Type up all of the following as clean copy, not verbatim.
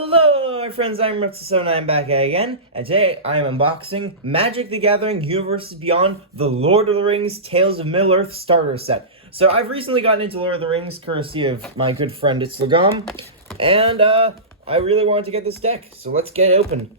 Hello, my friends, I'm Repview, and I'm back again, and today I am unboxing Magic the Gathering Universes Beyond the Lord of the Rings Tales of Middle-earth starter set. So I've recently gotten into Lord of the Rings, courtesy of my good friend It's Lagom, and I really wanted to get this deck, so let's get it open.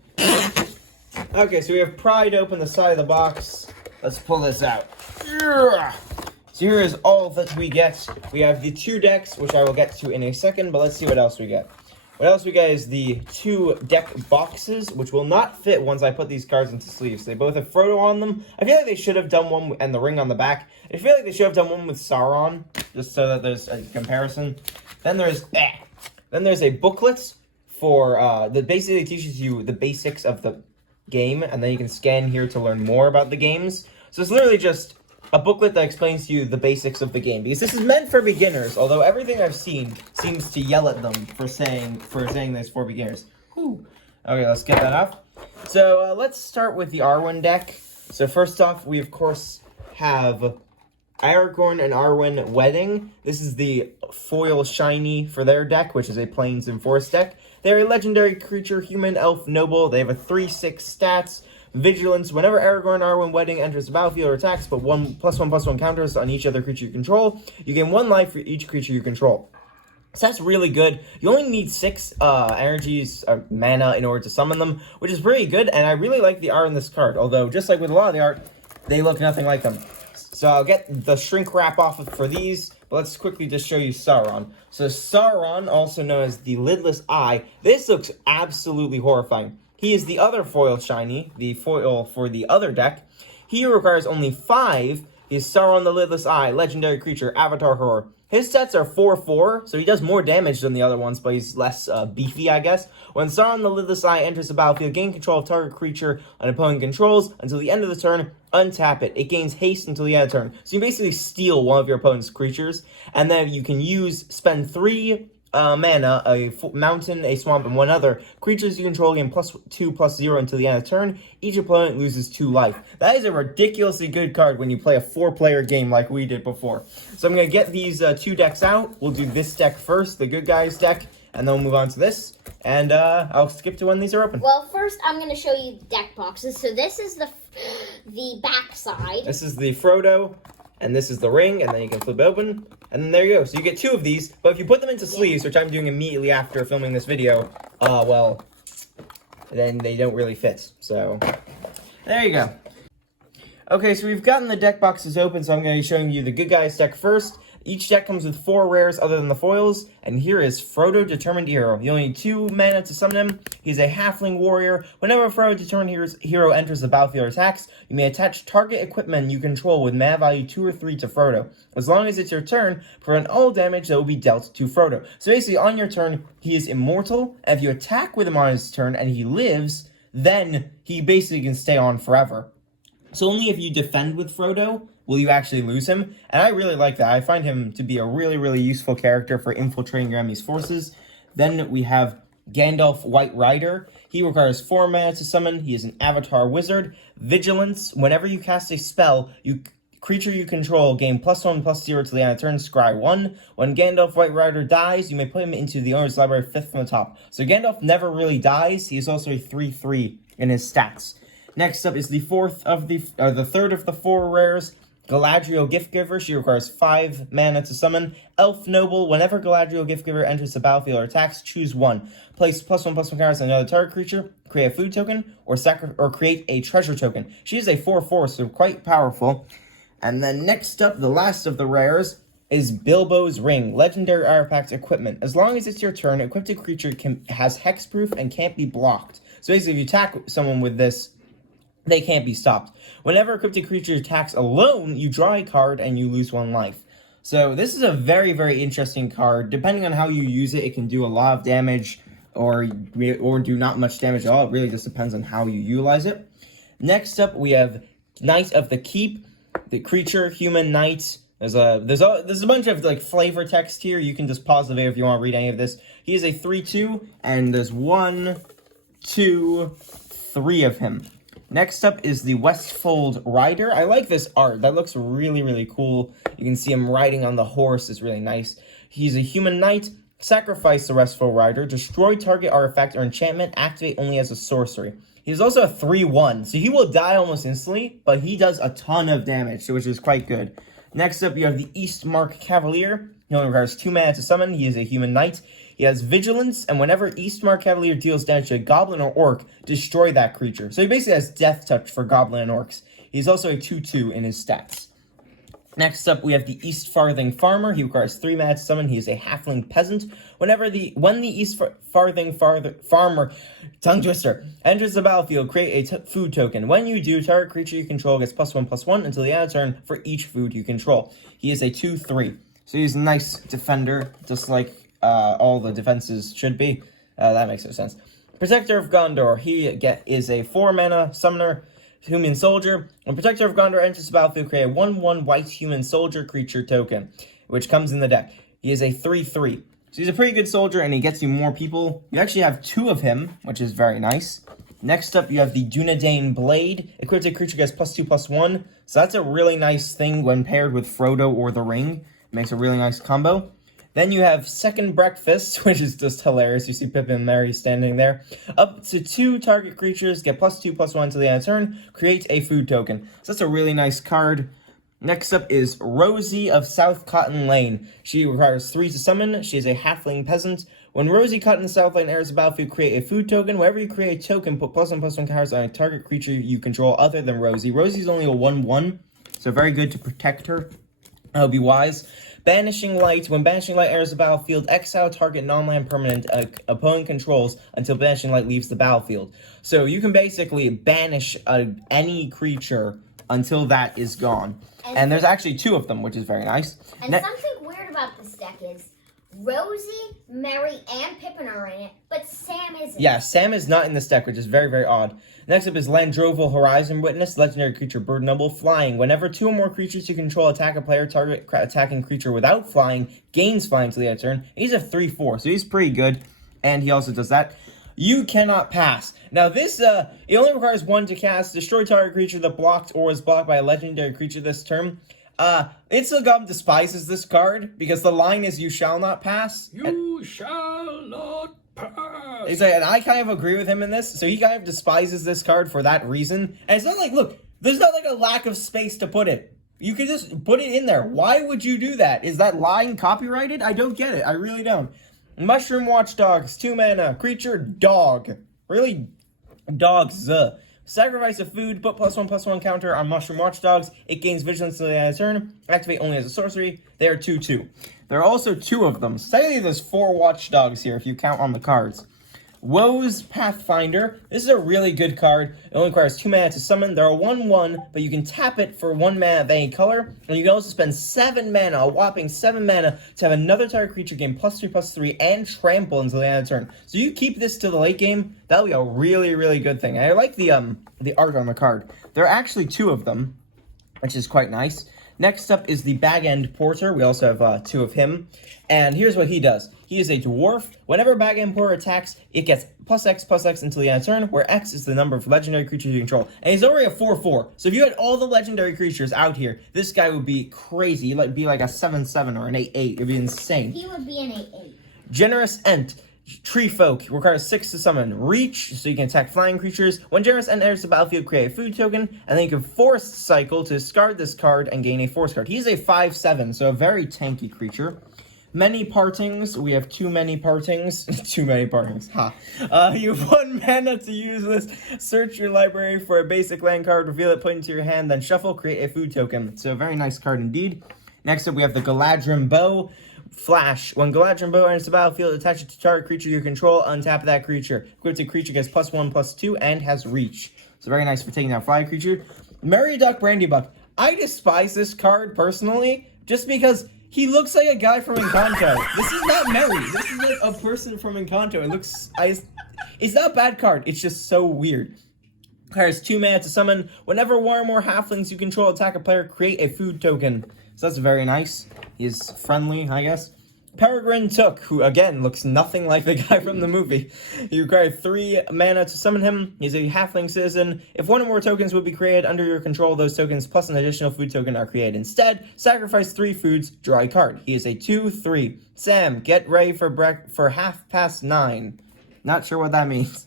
Okay, so we have pried open the side of the box. Let's pull this out. So here is all that we get. We have the two decks, which I will get to in a second, but let's see what else we get. What else we get is the two deck boxes, which will not fit once I put these cards into sleeves. They both have Frodo on them. I feel like they should have done one and the ring on the back. I feel like they should have done one with Sauron, just so that there's a comparison. Then there's a booklet for that basically teaches you the basics of the game, and then you can scan here to learn more about the games. So it's literally just a booklet that explains to you the basics of the game, because this is meant for beginners, although everything I've seen seems to yell at them for saying this for beginners. Whew. Okay, let's get that off. So let's start with the Arwen deck. So first off, we of course have Aragorn and Arwen Wedding. This is the foil shiny for their deck, which is a Plains and Forest deck. They're a legendary creature, human, elf, noble. They have a 3/6 stats. Vigilance. Whenever Aragorn and Arwen Wedding enters the battlefield or attacks, put +1/+1 counters on each other creature you control. You gain 1 life for each creature you control. So that's really good. You only need 6 energies or mana in order to summon them, which is pretty good, and I really like the art in this card, although just like with a lot of the art, they look nothing like them. So I'll get the shrink wrap off for these, but let's quickly just show you Sauron. So Sauron, also known as the Lidless Eye, this looks absolutely horrifying. He is the other foil shiny, the foil for the other deck. He requires only 5. He is Sauron the Lidless Eye, legendary creature, avatar horror. His stats are 4/4, so he does more damage than the other ones, but he's less beefy, I guess. When Sauron the Lidless Eye enters the battlefield, gain control of target creature an opponent controls until the end of the turn, untap it. It gains haste until the end of the turn. So you basically steal one of your opponent's creatures, and then you can spend 3 mana, a mountain, a swamp, and 1 other. Creatures you control gain +2/+0 until the end of the turn. Each opponent loses 2 life. That is a ridiculously good card when you play a 4-player game like we did before. So I'm going to get these 2 decks out. We'll do this deck first, the Good Guys deck, and then we'll move on to this. And I'll skip to when these are open. Well, first I'm going to show you the deck boxes. So this is the back side. This is the Frodo, and this is the ring, and then you can flip it open. And then there you go. So you get 2 of these, but if you put them into sleeves, which I'm doing immediately after filming this video, well, then they don't really fit. So there you go. Okay, so we've gotten the deck boxes open, so I'm going to be showing you the Good Guys deck first. Each deck comes with 4 rares other than the foils, and here is Frodo Determined Hero. You only need 2 mana to summon him. He's a halfling warrior. Whenever Frodo Determined Hero enters the battlefield or attacks, you may attach target equipment you control with mana value 2 or 3 to Frodo. As long as it's your turn, prevent all damage that will be dealt to Frodo. So basically, on your turn, he is immortal, and if you attack with him on his turn and he lives, then he basically can stay on forever. So only if you defend with Frodo will you actually lose him, and I really like that. I find him to be a really, really useful character for infiltrating your enemy's forces. Then we have Gandalf White Rider. He requires 4 mana to summon. He is an avatar wizard. Vigilance. Whenever you cast a spell, creature you control gain +1/+0 to the end of turn, scry 1. When Gandalf White Rider dies, you may put him into the owner's library 5th from the top. So Gandalf never really dies. He is also a 3/3 in his stats. Next up is the third of the 4 rares, Galadriel Giftgiver. She requires 5 mana to summon. Elf Noble. Whenever Galadriel Giftgiver enters the battlefield or attacks, choose 1. Place +1/+1 counters on another target creature. Create a food token or create a treasure token. She is a 4/4, so quite powerful. And then next up, the last of the rares is Bilbo's Ring, legendary artifact equipment. As long as it's your turn, equipped creature has hexproof and can't be blocked. So basically, if you attack someone with this, they can't be stopped. Whenever a cryptic creature attacks alone, you draw a card and you lose 1 life. So this is a very, very interesting card. Depending on how you use it, it can do a lot of damage or do not much damage at all. It really just depends on how you utilize it. Next up, we have Knight of the Keep, the creature, human knight. There's a bunch of like flavor text here. You can just pause the video if you want to read any of this. He is a 3/2, and there's 1, 2, 3 of him. Next up is the Westfold Rider. I like this art. That looks really, really cool. You can see him riding on the horse. It's really nice. He's a human knight. Sacrifice the Restful Rider. Destroy target artifact or enchantment. Activate only as a sorcery. He's also a 3/1, so he will die almost instantly, but he does a ton of damage, which is quite good. Next up, you have the Eastmark Cavalier. He only requires 2 mana to summon. He is a human knight. He has Vigilance, and whenever Eastmark Cavalier deals damage to a goblin or orc, destroy that creature. So he basically has Death Touch for goblin and orcs. He's also a 2/2 in his stats. Next up, we have the East Farthing Farmer. He requires 3 mana to summon. He is a halfling peasant. When the East Farthing Farmer, tongue twister, enters the battlefield, create a food token. When you do, target creature you control gets +1/+1 until the end of turn for each food you control. He is a 2/3. So he's a nice defender, just like all the defenses should be. That makes no sense. Protector of Gondor. He is a 4 mana summoner. Human Soldier. When Protector of Gondor enters the battlefield, create a 1/1 white human soldier creature token, which comes in the deck. He is a 3/3. So he's a pretty good soldier, and he gets you more people. You actually have 2 of him, which is very nice. Next up, you have the Dunedain Blade. Equipped a creature gets +2/+1. So that's a really nice thing when paired with Frodo or the Ring. It makes a really nice combo. Then you have Second Breakfast, which is just hilarious. You see Pippin and Merry standing there. Up to 2 target creatures get +2/+1 until the end of turn. Create a food token. So that's a really nice card. Next up is Rosie of South Cotton Lane. She requires 3 to summon. She is a halfling peasant. When Rosie Cotton South Lane enters the battlefield, create a food token. Whenever you create a token, put +1/+1 counters on a target creature you control other than Rosie. Rosie's only a 1/1, so very good to protect her. That would be wise. Banishing Light. When Banishing Light enters the battlefield, exile target non-land permanent opponent controls until Banishing Light leaves the battlefield. So you can basically banish any creature until that is gone. And there's actually 2 of them, which is very nice. And something weird about this deck is Rosie, Merry, and Pippin are in it, but Sam isn't. Yeah, Sam is not in this deck, which is very, very odd. Next up is Landroval Horizon Witness, legendary creature, bird noble, flying. Whenever 2 or more creatures you control attack a player, target attacking creature without flying gains flying until the end of turn. He's a 3/4, so he's pretty good, and he also does that. You cannot pass. Now this, it only requires 1 to cast. Destroy target creature that blocked or was blocked by a legendary creature this turn. Itzilgum despises this card because the line is "You shall not pass." You shall not pass. He's like, and I kind of agree with him in this. So he kind of despises this card for that reason. And it's not like, look, there's not like a lack of space to put it. You could just put it in there. Why would you do that? Is that line copyrighted? I don't get it. I really don't. Mushroom Watchdogs, 2 mana, creature, dog. Really, dogs. Sacrifice a food, put +1/+1 counter on Mushroom Watchdogs. It gains vigilance until the end of turn. Activate only as a sorcery. They are 2/2. There are also 2 of them. So technically there's 4 Watchdogs here if you count on the cards. Woe's Pathfinder. This is a really good card. It only requires 2 mana to summon. They're a 1/1, but you can tap it for 1 mana of any color. And you can also spend 7 mana, a whopping 7 mana, to have another target creature gain +3/+3 and trample until the end of the turn. So you keep this to the late game, that'll be a really, really good thing. And I like the art on the card. There are actually 2 of them, which is quite nice. Next up is the Bag End Porter. We also have 2 of him. And here's what he does. He is a dwarf. Whenever Bag End Porter attacks, it gets +X/+X until the end of turn, where X is the number of legendary creatures you control. And he's already a 4/4. So if you had all the legendary creatures out here, this guy would be crazy. He'd be like a 7/7 or an 8/8. It'd be insane. He would be an 8/8. Generous Ent. Tree Folk requires 6 to summon. Reach, so you can attack flying creatures. When Generous Ent enters the battlefield, create a food token, and then you can Force Cycle to discard this card and gain a Force card. He's a 5/7, so a very tanky creature. Many Partings. We have too many partings. Too many partings. Ha. You have 1 mana to use this. Search your library for a basic land card, reveal it, put it into your hand, then shuffle, create a food token. So a very nice card indeed. Next up, we have the Galadrim Bow. Flash. When Galadrim Bow enters the battlefield, attach it to target creature you control, untap that creature. Equipped creature gets +1/+2 and has reach. So very nice for taking out fly creature. Merry Duck Brandybuck. I despise this card personally, just because he looks like a guy from Encanto. This is not Merry. This is like a person from Encanto. It looks... It's not a bad card. It's just so weird. Requires 2 mana to summon. Whenever 1 or more halflings you control attack a player, create a food token. So that's very nice. He's friendly, I guess. Peregrine Took, who again looks nothing like the guy from the movie. You require 3 mana to summon him. He's a halfling citizen. If one or more tokens would be created under your control, those tokens plus an additional food token are created. Instead, sacrifice 3 foods, draw a card. He is a 2/3. Sam, get ready for 9:30. Not sure what that means.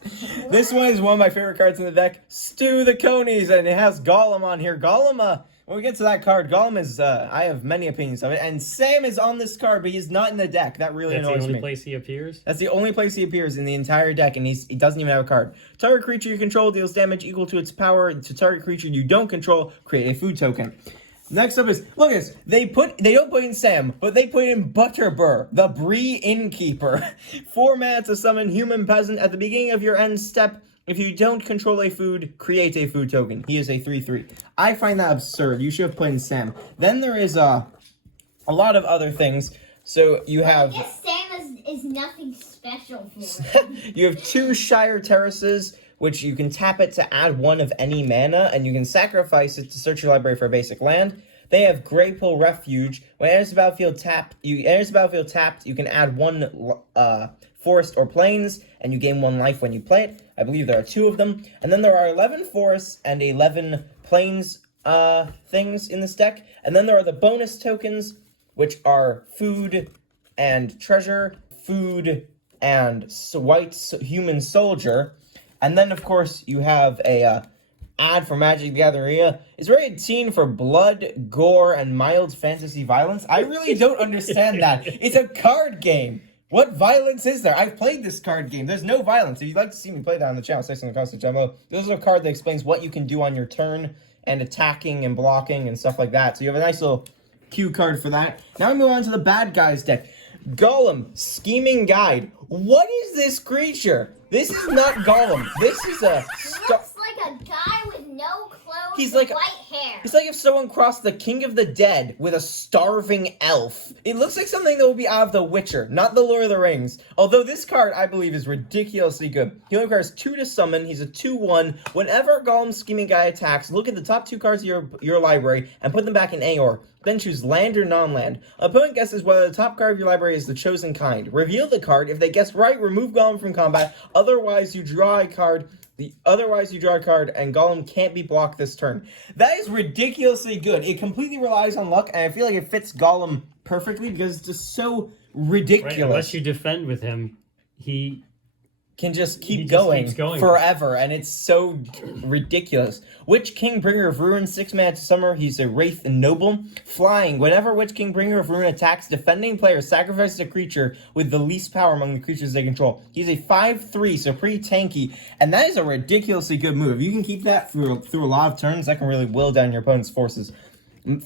This one is one of my favorite cards in the deck, Stew the Conies, and it has Gollum on here. Gollum, when we get to that card, Gollum is, I have many opinions of it, and Sam is on this card, but he's not in the deck. That really annoys me. That's the only place he appears? That's the only place he appears in the entire deck, and he doesn't even have a card. Target creature you control deals damage equal to its power. To target creature you don't control, create a food token. Next up is, look at this, they don't put in Sam, but they put in Butterbur, the Bree Innkeeper. 4 mana to summon Human Peasant at the beginning of your end step. If you don't control a food, create a food token. He is a 3/3. I find that absurd. You should have put in Sam. Then there is a lot of other things. So you have... I guess Sam is nothing special for him. You have 2 Shire Terraces, which you can tap it to add 1 of any mana, and you can sacrifice it to search your library for a basic land. They have Greypool Refuge. When it enters the battlefield tapped, you can add 1 forest or plains, and you gain 1 life when you play it. I believe there are 2 of them. And then there are 11 forests and 11 plains things in this deck. And then there are the bonus tokens, which are food and treasure, food and white human soldier. And then, of course, you have a ad for Magic the Gathering. It's rated teen for blood, gore, and mild fantasy violence. I really don't understand that. It's a card game. What violence is there? I've played this card game. There's no violence. If you'd like to see me play that on the channel, say something in the comments below. This is a card that explains what you can do on your turn and attacking and blocking and stuff like that. So you have a nice little cue card for that. Now we move on to the bad guys deck. Gollum, Scheming Guide. What is this creature? This is not Gollum. This is a... Looks like a guy with no clothes He's and like white hair. It's like if someone crossed the King of the Dead with a starving elf. It looks like something that would be out of The Witcher, not the Lord of the Rings. Although this card, I believe, is ridiculously good. He only requires 2 to summon. He's a 2/1. Whenever Gollum Scheming Guy attacks, look at the top 2 cards of your library and put them back in Aor. Then choose land or non-land. Opponent guesses whether the top card of your library is the chosen kind. Reveal the card. If they guess right, remove Gollum from combat. Otherwise, you draw a card. And Gollum can't be blocked this turn. That is ridiculously good. It completely relies on luck, and I feel like it fits Gollum perfectly because it's just so ridiculous. Right, unless you defend with him, he can just keeps going forever, and it's so ridiculous. Witch King, Bringer of Ruin, 6 mana to summer. He's a Wraith Noble. Flying. Whenever Witch King, Bringer of Ruin attacks, defending player sacrifices a creature with the least power among the creatures they control. He's a 5/3, so pretty tanky, and that is a ridiculously good move. You can keep that through a lot of turns. That can really will down your opponent's forces.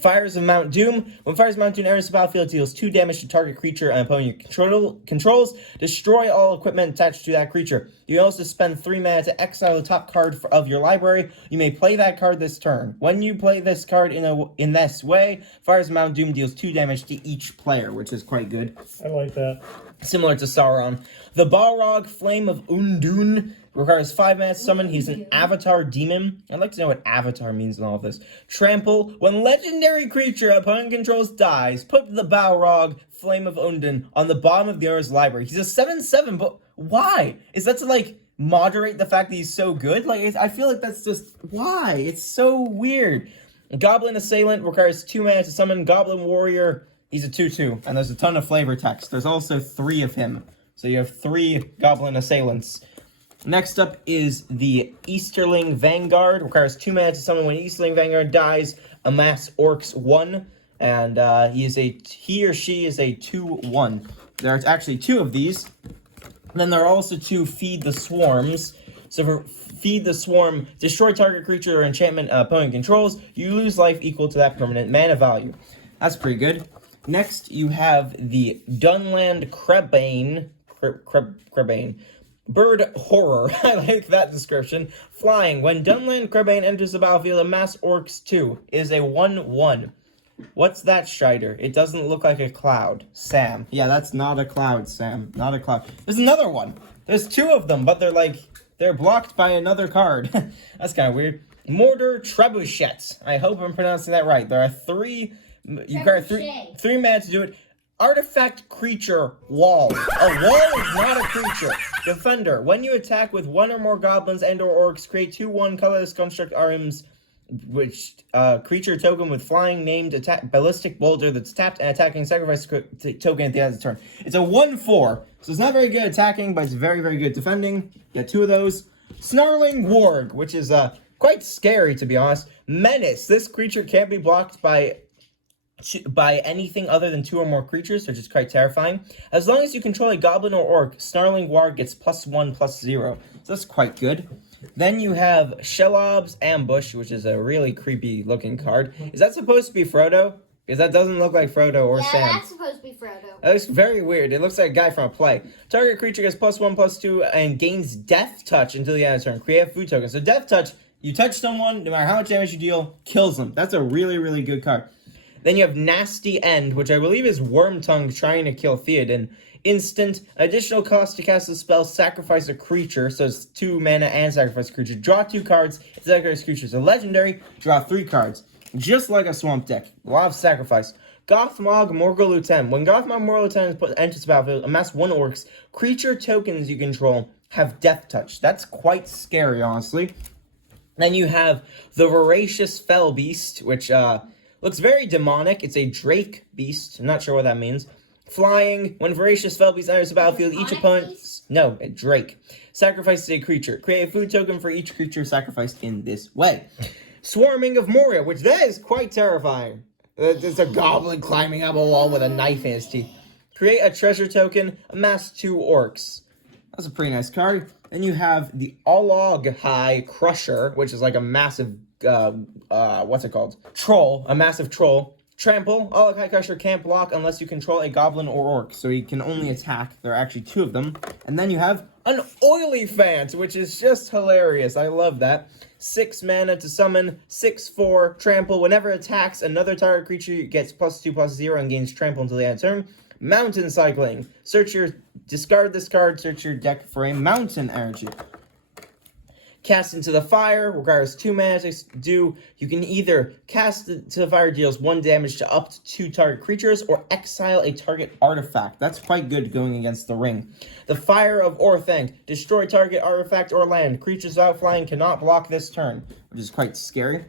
Fires of Mount Doom. When Fires of Mount Doom enters the battlefield, it deals 2 damage to target creature and opponent controls. Destroy all equipment attached to that creature. You can also spend 3 mana to exile the top card of your library. You may play that card this turn. When you play this card in this way, Fires of Mount Doom deals 2 damage to each player, which is quite good. I like that. Similar to Sauron. The Balrog, Flame of Undun, requires 5 mana to summon. He's an avatar demon. I'd like to know what avatar means in all of this. Trample. When legendary creature opponent controls dies, put the Balrog, Flame of Undun, on the bottom of the owner's library. He's a 7/7, but why? Is that to, like, moderate the fact that he's so good? Like, I feel like that's just... Why? It's so weird. Goblin Assailant requires 2 mana to summon. Goblin Warrior, he's a 2/2, and there's a ton of flavor text. There's also 3 of him. So you have 3 Goblin Assailants. Next up is the Easterling Vanguard. Requires 2 mana to summon. When Easterling Vanguard dies, amass Orcs 1. And he or she is a 2/1. There's actually 2 of these. Then there are also 2 Feed the Swarms. So for Feed the Swarm, destroy target creature or enchantment opponent controls. You lose life equal to that permanent mana value. That's pretty good. Next, you have the Dunland Crebane. Crebane. Bird Horror. I like that description. Flying. When Dunland Crebane enters the battlefield, amass Orcs 2 is a 1/1. What's that, Strider? It doesn't look like a cloud. Sam. Yeah, that's not a cloud, Sam. Not a cloud. There's another one. There's 2 of them, but they're blocked by another card. That's kind of weird. Mortar Trebuchet. I hope I'm pronouncing that right. There are 3... You got 3 mana to do it. Artifact creature wall. A wall is not a creature. Defender. When you attack with one or more goblins and or orcs, create 2/1 colorless construct arms, which creature token with flying named attack ballistic boulder that's tapped and attacking sacrifice token at the end of the turn. It's a 1/4, so it's not very good attacking, but it's very, very good defending. Get 2 of those. Snarling Warg, which is quite scary to be honest. Menace. This creature can't be blocked by anything other than 2 or more creatures, which is quite terrifying. As long as you control a goblin or orc, Snarling Warg gets +1/+0. So that's quite good. Then you have Shelob's Ambush, which is a really creepy looking card. Is that supposed to be Frodo? Because that doesn't look like Frodo or Sam. Yeah, that's supposed to be Frodo. That looks very weird. It looks like a guy from a play. Target creature gets +1/+2 and gains Death Touch until the end of the turn. Create a food token. So Death Touch, you touch someone, no matter how much damage you deal, kills them. That's a really, really good card. Then you have Nasty End, which I believe is Wormtongue trying to kill Theoden. Instant, additional cost to cast the spell, sacrifice a creature, so it's 2 mana and sacrifice a creature. Draw 2 cards, sacrifice creatures. A legendary, draw 3 cards. Just like a swamp deck. A lot of sacrifice. Gothmog Morgul Lieutenant. When Gothmog Morgul Lieutenant enters the battlefield, amass 1 orcs. Creature tokens you control have Death Touch. That's quite scary, honestly. Then you have the Voracious Fell Beast, which looks very demonic. It's a Drake Beast. I'm not sure what that means. Flying. When Voracious Fell Beast enters the battlefield, each opponent... No, a Drake. Sacrifices a creature. Create a food token for each creature sacrificed in this way. Swarming of Moria, which that is quite terrifying. There's a goblin climbing up a wall with a knife in his teeth. Create a treasure token. Amass 2 orcs. That's a pretty nice card. Then you have the Olog High Crusher, which is like a massive... what's it called? Troll. A massive troll. Trample. Olog High Crusher can't block unless you control a goblin or orc, so he can only attack. There are actually 2 of them. And then you have an Oily Fant, which is just hilarious. I love that. 6 mana to summon, 6/4, trample. Whenever it attacks another target creature, gets +2/+0 and gains trample until the end of the turn. Mountain Cycling. Discard this card, search your deck for a mountain energy. Cast into the Fire, requires 2 mana to do. You can either cast into the fire, deals 1 damage to up to 2 target creatures, or exile a target artifact. That's quite good going against the ring. The Fire of Orthanc, destroy target artifact or land. Creatures without flying cannot block this turn, which is quite scary.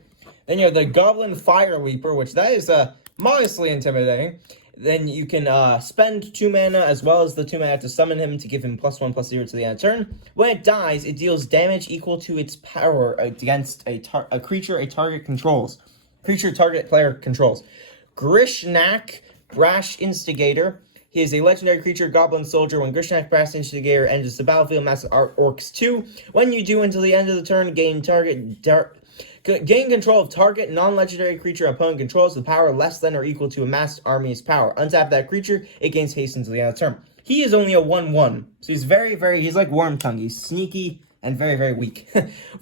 Then you have the Goblin Fire Leaper, which that is modestly intimidating. Then you can spend 2 mana as well as the 2 mana to summon him to give him +1/+0 to the end of the turn. When it dies, it deals damage equal to its power against a creature a target controls. Creature target player controls. Grishnak, Brash Instigator. He is a legendary creature, Goblin Soldier. When Grishnak Brash Instigator enters the battlefield, massive orcs 2. When you do until the end of the turn, gain control of target non-legendary creature opponent controls with power less than or equal to amassed army's power. Untap that creature, it gains haste until the end of the turn. He is only a 1/1, so he's he's like Wormtongue. He's sneaky and very, very weak.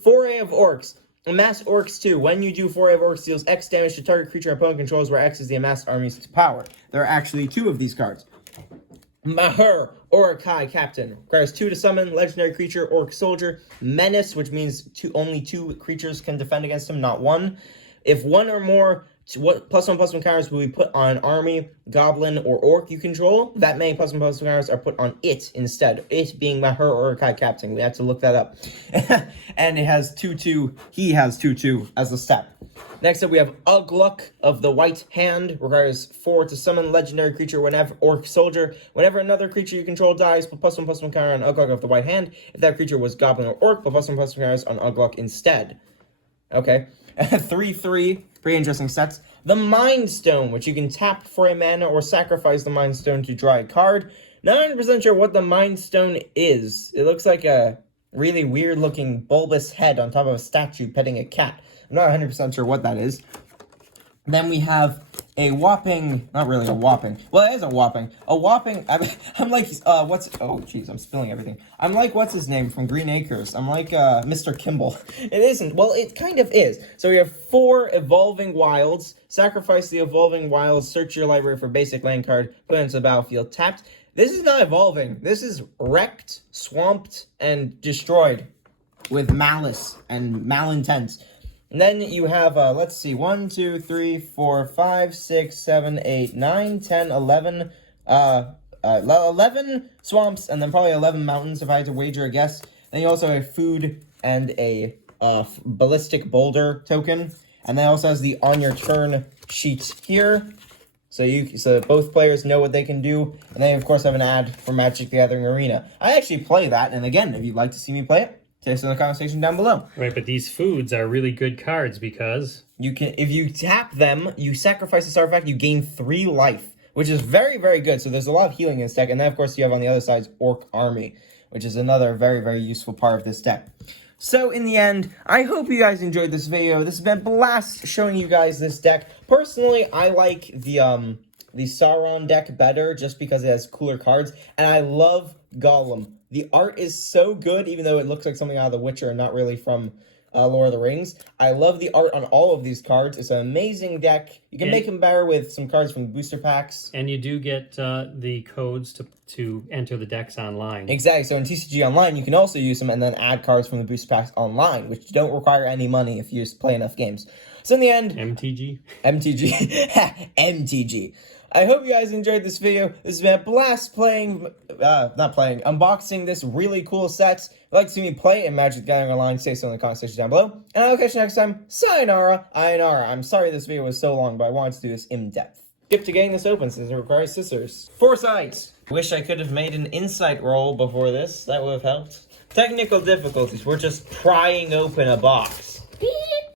Foray of Orcs. Amass orcs 2. When you do Foray of Orcs, deals X damage to target creature opponent controls, where X is the amassed army's power. There are actually 2 of these cards. Mahur, Orokai Captain. Requires 2 to summon, legendary creature, Orc Soldier. Menace, which means only 2 creatures can defend against him, not 1. If 1 or more +1/+1 counters will be put on army, goblin, or orc you control, that many +1/+1 counters are put on it instead. It being Mahur Orokai Captain. We have to look that up. And it has 2/2. He has 2/2 as a step. Next up, we have Ugluk of the White Hand. Requires 4 to summon legendary creature whenever Orc Soldier. Whenever another creature you control dies, put +1/+1 counter on Ugluk of the White Hand. If that creature was goblin or orc, put +1/+1 counters on Ugluk instead. Okay. 3/3. Pretty interesting sets. The Mind Stone, which you can tap for a mana or sacrifice the Mind Stone to draw a card. Not 100% sure what the Mind Stone is. It looks like a really weird looking bulbous head on top of a statue petting a cat. I'm not 100% sure what that is. Then we have a whopping, not really a whopping. Well, it is a whopping. I'm like, oh, jeez, I'm spilling everything. I'm like, what's his name from Green Acres? I'm like, Mr. Kimball. It isn't. Well, it kind of is. So we have 4 Evolving Wilds. Sacrifice the Evolving Wilds. Search your library for basic land card. Put it into the battlefield. Tapped. This is not evolving. This is wrecked, swamped, and destroyed with malice and malintent. And then you have, let's see, 1, 2, 3, 4, 5, 6, 7, 8, 9, 10, 11, 11 swamps, and then probably 11 mountains if I had to wager a guess. Then you also have food and a ballistic boulder token. And then also has the on your turn sheet here. So both players know what they can do. And then of course have an ad for Magic the Gathering Arena. I actually play that, and again, if you'd like to see me play it, say so in the comment section down below. Right, but these foods are really good cards because You can, if you tap them, you sacrifice this artifact, you gain 3 life, which is very, very good. So there's a lot of healing in this deck. And then of course you have on the other side Orc Army, which is another very, very useful part of this deck. So in the end, I hope you guys enjoyed this video. This has been a blast showing you guys this deck. Personally, I like the Sauron deck better just because it has cooler cards. And I love Gollum. The art is so good, even though it looks like something out of The Witcher and not really from Lord of the Rings. I love the art on all of these cards. It's an amazing deck. You can make them better with some cards from the booster packs. And you do get the codes to enter the decks online. Exactly. So in TCG Online, you can also use them and then add cards from the booster packs online, which don't require any money if you just play enough games. So in the end... MTG? MTG. I hope you guys enjoyed this video. This has been a blast unboxing this really cool set. If you'd like to see me play in Magic the Gathering Online, say so in the comment section down below. And I'll catch you next time. Sayonara, Ayonara. I'm sorry this video was so long, but I wanted to do this in depth. Skip to getting this open since it requires scissors. Foresight. Wish I could have made an insight roll before this. That would have helped. Technical difficulties. We're just prying open a box.